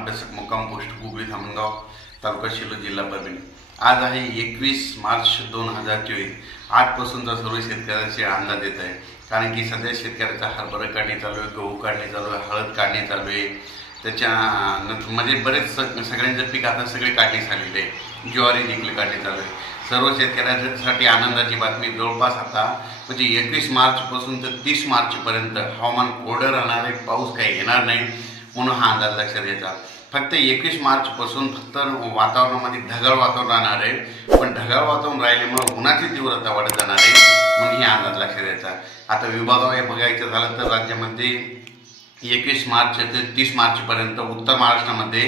अभ्यासक मुक्काम post googly Dhamangaon तालुका शिलो जिल्हा परभणी। आज आहे 21 मार्च 2024। आजपासूनचा सर्व शेतकऱ्यांचे अंदाज येत आहे, कारण की सध्या शेतकऱ्याचा हरभरा काढणी चालू आहे, गहू काढणी चालू आहे, हळद काढणी चालू आहे। त्याच्यानंतर म्हणजे बरेच सगळ्यांचं पीक आता सगळे काढणी झालेले आहे, ज्वारी देखील काढणी चालू आहे। सर्व शेतकऱ्यांसाठी आनंदाची बातमी, जवळपास आता म्हणजे 21 मार्चपासून तर 30 मार्चपर्यंत हवामान कोरडं राहणार आहे, पाऊस काही येणार नाही म्हणून हा अंदाज लक्षात घ्यायचा। फक्त 21 मार्चपासून फक्त वातावरणामध्ये ढगाळ वातावरण राहणार आहे, पण ढगाळ वातावरण राहिल्यामुळे उन्हाची तीव्रता वाढत जाणार आहे म्हणून हा अंदाज लक्षात घ्यायचा। आता विभागावर बघायचं झालं तर राज्यामध्ये 21 मार्च ते 30 मार्चपर्यंत उत्तर महाराष्ट्रामध्ये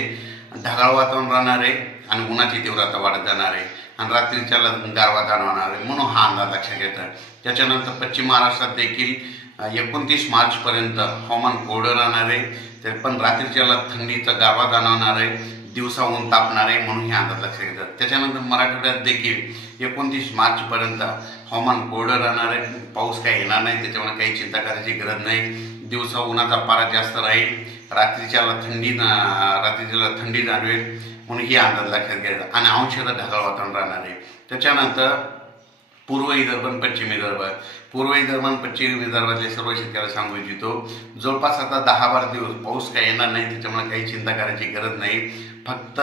ढगाळ वातावरण राहणार आहे आणि उन्हाची तीव्रता वाढत जाणार आहे आणि रात्रीच्या गारवा जाणवणार आहे म्हणून हा अंदाज लक्षात घ्यायचा। त्याच्यानंतर पश्चिम महाराष्ट्रात देखील 29 मार्चपर्यंत हवामान कोरडं राहणार आहे, तर पण रात्रीच्या थंडीचा गारवा जाणवणार आहे, दिवसा ऊन तापणार आहे म्हणून हे अंदाज लक्षात घेतात। त्याच्यानंतर मराठवाड्यात देखील 29 मार्चपर्यंत हवामान कोरडं राहणार आहे, पाऊस काही येणार नाही, त्याच्यामुळे काही चिंता करायची गरज नाही। दिवसा उन्हाचा पारा जास्त राहील, रात्रीच्या थंडी जाणवेल म्हणून ही अंदाज लक्षात घ्यायचा आणि अंशतः ढगाळ वातावरण राहणार आहे। त्याच्यानंतर पूर्व विदर्भ आणि पश्चिम विदर्भ, पूर्व विदर्भ आणि पश्चिम विदर्भातले सर्व शेतकऱ्याला सांगू इच्छितो, जवळपास आता 10-12 दिवस पाऊस काही येणार नाही, त्याच्यामुळे काही चिंता करायची गरज नाही। फक्त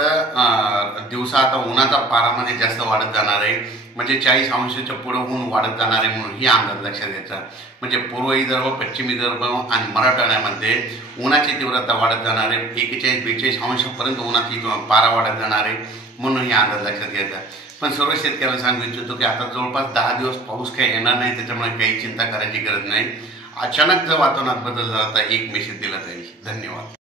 दिवसा आता उन्हाचा पारामध्ये जास्त वाढत जाणार आहे, म्हणजे 40 अंशाच्या पुढे ऊन वाढत जाणार आहे म्हणून ही अंदाज लक्षात घ्यायचा। म्हणजे पूर्व विदर्भ, पश्चिम विदर्भ आणि मराठवाड्यामध्ये उन्हाची तीव्रता वाढत जाणार आहे, 41-42 अंशापर्यंत उन्हाची पारा वाढत जाणार आहे म्हणून ही अंदाज लक्षात घ्यायचा। पण सर्व शेतकऱ्याला सांगू इच्छितो की आता जवळपास 10 दिवस पाऊस काही येणार नाही, त्याच्यामुळे काही चिंता करायची गरज नाही। अचानक जर वातावरणात बदल झाला तर एक मेसेज दिला जाईल। धन्यवाद।